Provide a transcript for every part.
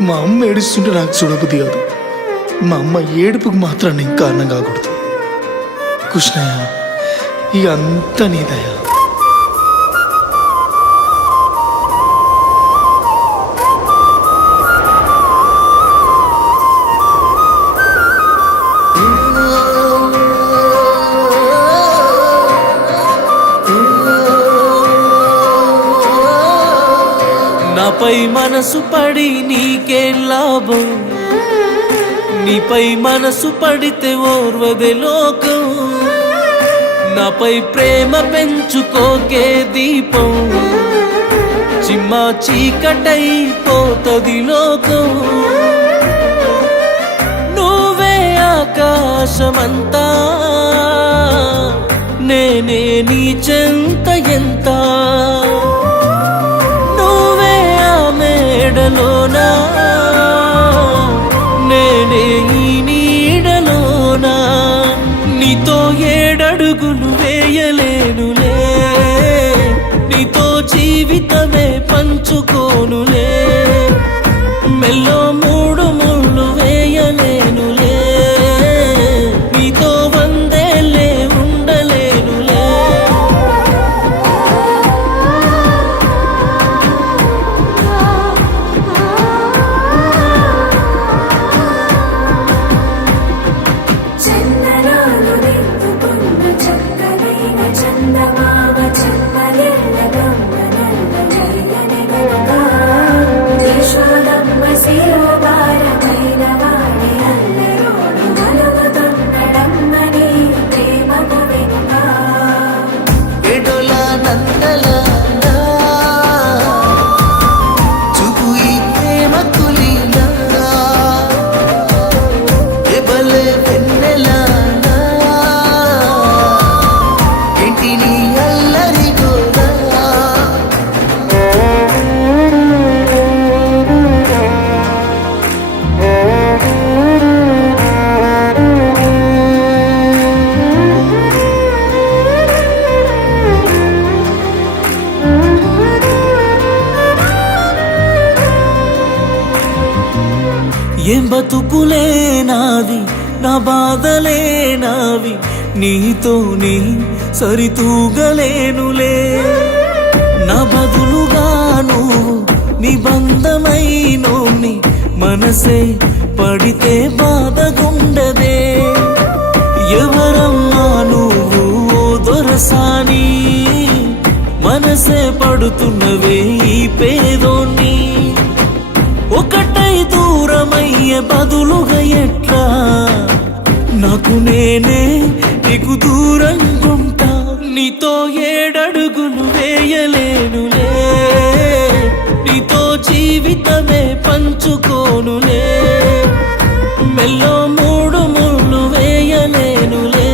మా అమ్మ ఏడుస్తుంటే నాకు చూడబుద్ధి కాదు. మా అమ్మ ఏడుపుకు మాత్రం నేను కారణం కాకూడదు. కృష్ణయ్య, ఇక అంతా నీదయ్యా. నాపై మనసు పడి నీకేం లాభం, నీపై మనసు పడితే ఓర్వదే లోకం. నాపై ప్రేమ పెంచుకోకే దీపం, చిమ్మా చీకటైపోతది లోకం. నువ్వే ఆకాశమంతా, నేనే నీ చెంత ఎంత. నువ్వే ఆ మేడలోనా, నేనే ఈ నీడలోనా. నీతో ఏడడుగులు వేయలేనులే, నీతో జీవితమే పంచుకోనులే. మెల్లో మూడు ముళ్ళు వేయలేనులే, నీతో వందేలే ఉండలేనులే. ఏం బతుకులే నాది, నా బాధలే నావి, నీతోని సరితూగలేనులే. నా బదులుగా నువ్వు నిబంధమైనోని, మనసే పడితే బాధగుండదే. ఎవరమ్మా నువ్వు ఓ దొరసాని, మనసే పడుతున్నవే ఈ పేదోన్ని. ఒకటై దూరమయ్యే బదులుగా ఎట్లా, నాకు నేనే నీకు దూరంగుంటా. నీతో ఏడడుగులు వేయలేనులే, నీతో జీవితమే పంచుకోనులే. మెల్లో మూడు ముళ్ళు వేయలేనులే,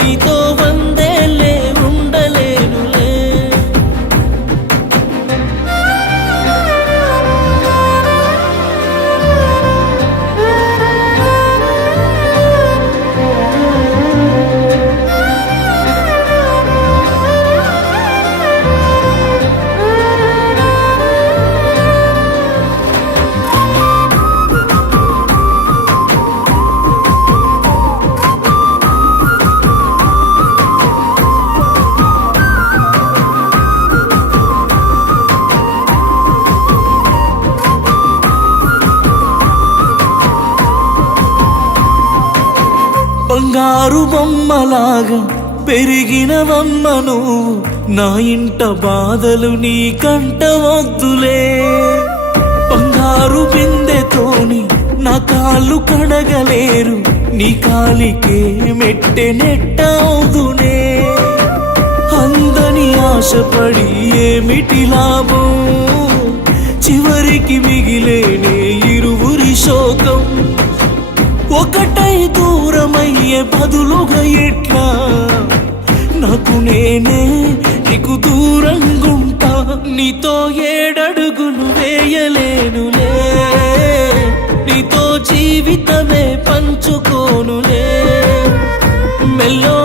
నీతో వందేలే ఉండలేనులే. బంగారు బొమ్మలాగా పెరిగినవమ్మ నువ్వు, నా ఇంట బాధలు నీ కంట వద్దులే. బంగారు బిందెతోని నా కాళ్ళు కడగలేరు, నీ కాలికే మెట్టె నెట్టవుదునే. అందని ఆశపడి ఏమిటి లాభం, చివరికి మిగిలేనే ఇరువురి శోకం. ఒకటై దూరమయ్యే బదులుగా ఎట్లా, నాకు నేనే నీకు దూరంగుంటా. నీతో ఏడడుగులు వేయలేనులే, నీతో జీవితమే పంచుకోనులే. మెల్లో